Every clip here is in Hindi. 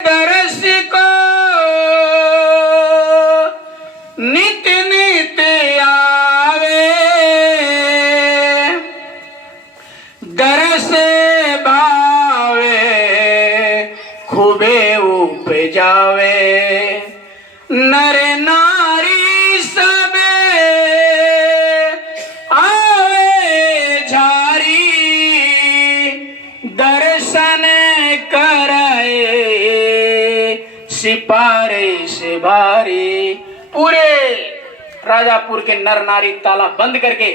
दरस को नित नित आवे, दरस भावे खूबे उपजावे। नर नारी सबे आवे झारी, दर्शन कराए सिपारे से भारी। पूरे राजापुर के नर नारी ताला बंद करके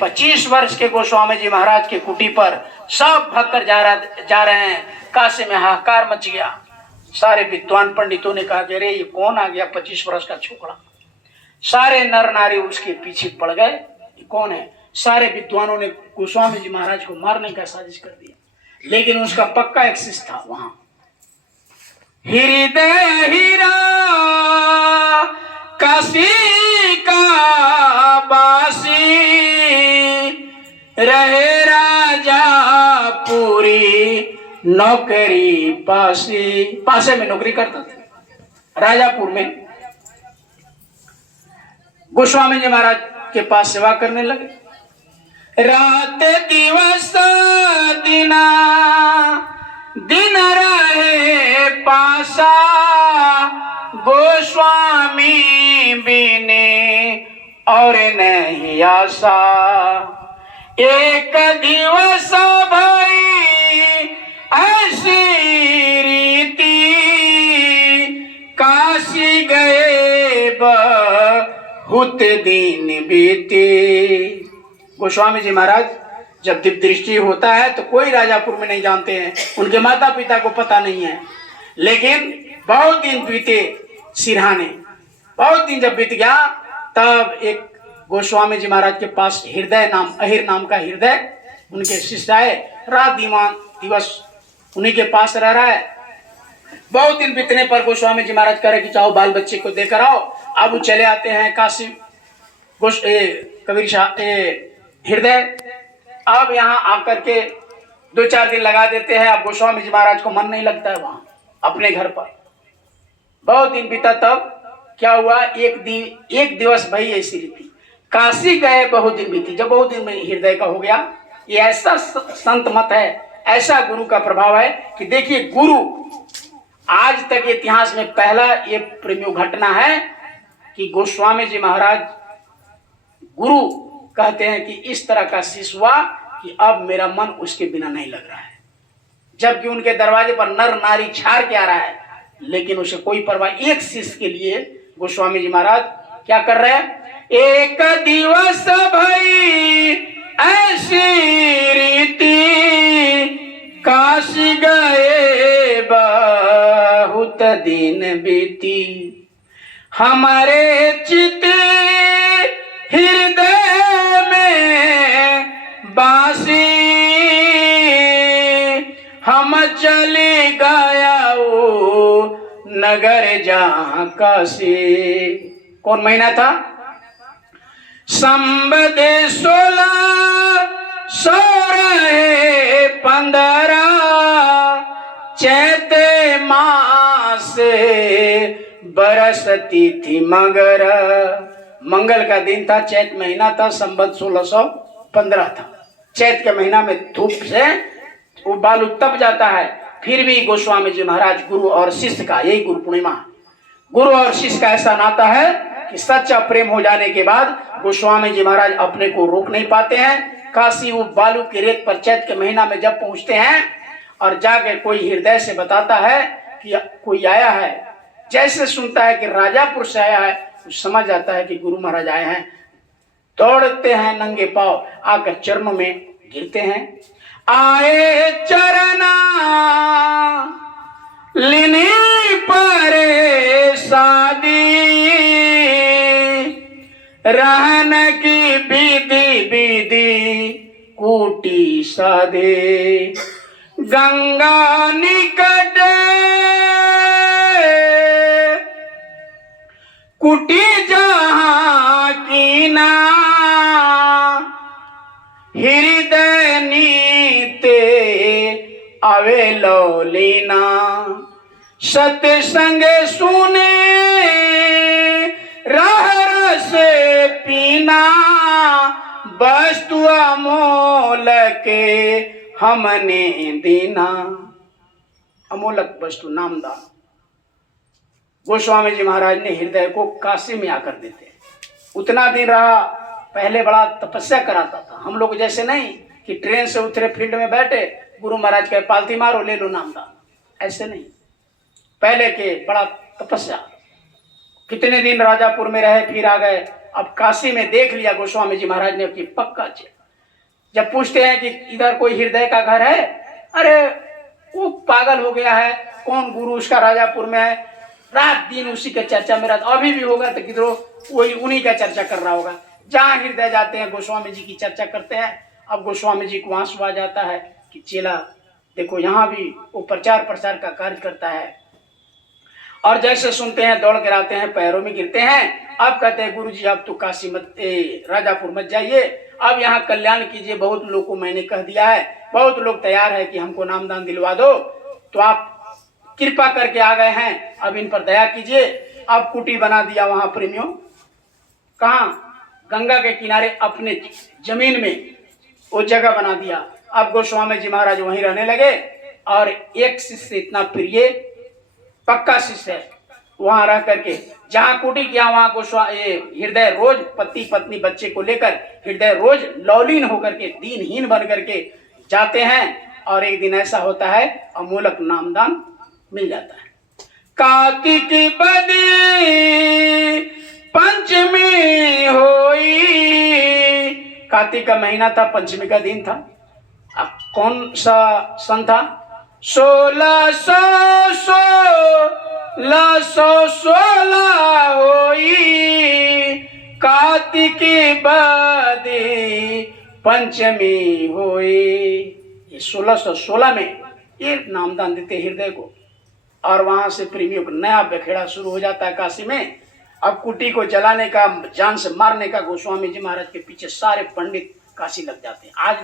25 वर्ष के गोस्वामी जी महाराज के कुटी पर सब भक्कर जा रहे हैं। काशी में हाहाकार मच गया। सारे विद्वान पंडितों ने कहा कि अरे ये कौन आ गया 25 वर्ष का छोकरा। सारे नर नारी उसके पीछे पड़ गए, ये कौन है। सारे विद्वानों ने गोस्वामी जी महाराज को मारने का साजिश कर दिया, लेकिन उसका पक्का एक्सिस था वहां। हृदय हीरा काशी का बासी, रहे राजा पूरी नौकरी पासी। पासे में नौकरी करता था राजापुर में। गोस्वामी जी महाराज के पास सेवा करने लगे। रात दिवस दिना दिन रहे पासा, गोस्वामी बिने और नहीं आशा। एक दिवस भई ऐसी रीति, काशी गए बहुत दिन बीते। गोस्वामी जी महाराज जब दिव्य दृष्टि होता है तो कोई राजापुर में नहीं जानते हैं, उनके माता पिता को पता नहीं है। लेकिन बहुत दिन बीते सिरहाने, बहुत दिन जब बीत गया तब एक गोस्वामी जी महाराज के पास अहिर नाम का हृदय उनके शिष्य आए। रात दिवस उन्हीं के पास रह रहा है। बहुत दिन बीतने पर गोस्वामी जी महाराज कह रहे कि चाहो बाल बच्चे को देकर आओ। अब वो चले आते हैं काशी। कबीर शाह हृदय अब यहाँ आकर के 2-4 दिन लगा देते हैं। अब गोस्वामी जी महाराज को मन नहीं लगता है वहां अपने घर पर। बहुत दिन बीता तब क्या हुआ, एक दिवस भाई ऐसी रीति, काशी गए बहुत दिन बीती। जब बहुत दिन में हृदय का हो गया, ये ऐसा संत मत है, ऐसा गुरु का प्रभाव है कि देखिए गुरु आज तक इतिहास में पहला ये प्रेमियों घटना है कि गोस्वामी जी महाराज गुरु कहते हैं कि इस तरह का शिष्य हुआ कि अब मेरा मन उसके बिना नहीं लग रहा है। जबकि उनके दरवाजे पर नर नारी छाड़ के आ रहा है, लेकिन उसे कोई परवाह। एक शिष्य के लिए गोस्वामी जी महाराज क्या कर रहे हैं। एक दिवस भई ऐसी रीति, काशी गए बहुत दिन बीती। हमारे चित हृदय में बासी, हम चले गया वो नगर जहां काशी। कौन महीना था? संबद 1615 चैत मास बरसती थी मगर। मंगल का दिन था, चैत महीना था, संबत 1615 था। चैत के महीना में धूप से वो बालू तप जाता है। फिर भी गोस्वामी जी महाराज गुरु और शिष्य का, यही गुरु पूर्णिमा, गुरु और शिष्य का ऐसा नाता है कि सच्चा प्रेम हो जाने के बाद गोस्वामी जी महाराज अपने को रोक नहीं पाते हैं। काशी वो बालू के रेत पर चैत के महीना में जब पहुंचते हैं और जाकर कोई हृदय से बताता है कि कोई आया है, जैसे सुनता है कि राजापुर से आया है, तो समझ जाता है कि गुरु महाराज आए हैं। दौड़ते हैं नंगे पांव, आकर चरणों में गिरते हैं। आए चरना लेने पर शादी, रहन की विधि कूटी साधे। गंगा निकट कुटी जहां की ना, हृदय नीते आवे लौलीना। सत्संग सुने रह रस पीना, वस्तु अमोल के हमने दीना। अमोलक वस्तु नामदान गोस्वामी जी महाराज ने हृदय को काशी में आकर देते। उतना दिन रहा, पहले बड़ा तपस्या कराता था। हम लोग जैसे नहीं कि ट्रेन से उतरे फील्ड में बैठे, गुरु महाराज के पालती मारो ले लो नामदान, ऐसे नहीं। पहले के बड़ा तपस्या, कितने दिन राजापुर में रहे, फिर आ गए। अब काशी में देख लिया गोस्वामी जी महाराज ने कि पक्का चेक। जब पूछते हैं कि इधर कोई हृदय का घर है, अरे वो पागल हो गया है, कौन गुरु उसका राजापुर में है, रात दिन उसी का चर्चा में रहता। अभी भी होगा तो किधरों वही उन्हीं का चर्चा कर रहा होगा। जहाँ हृदय जाते हैं गोस्वामी जी की चर्चा करते हैं। अब गोस्वामी जी को आंसू आ जाता है कि चेला देखो यहाँ भी वो प्रचार प्रसार का कार्य करता है। और जैसे सुनते हैं दौड़ कर आते हैं, पैरों में गिरते हैं। अब कहते हैं गुरु जी आप तो काशी मत राजापुर मत जाइए, अब यहाँ कल्याण कीजिए। बहुत लोग को मैंने कह दिया है, बहुत लोग तैयार है कि हमको नामदान दिलवा दो, तो आप कृपा करके आ गए हैं, अब इन पर दया कीजिए। अब कुटी बना दिया वहां प्रेमियों, कहाँ, गंगा के किनारे अपने जमीन में वो जगह बना दिया। अब गोस्वामी जी महाराज वहीं रहने लगे। और एक शिष्य इतना प्रिय पक्का शिष्य है, वहां रह करके जहां कुटी किया वहां हृदय रोज पति पत्नी बच्चे को लेकर हृदय रोज लौलीन होकर के दीनहीन बन करके जाते हैं। और एक दिन ऐसा होता है अमूलक नामदान मिल जाता है। कार्तिक बदी पंचमी होई, कार्तिक का महीना था, पंचमी का दिन था। अब कौन सा सन था? 1616 होई, कार्तिक बदी पंचमी होई। ये 1616 में ये नामदान देते हृदय को। और वहां से प्रेमियों को नया बखेड़ा शुरू हो जाता है काशी में। अब कुटी को जलाने का, जान से मारने का गोस्वामी जी महाराज के पीछे सारे पंडित काशी लग जाते हैं। आज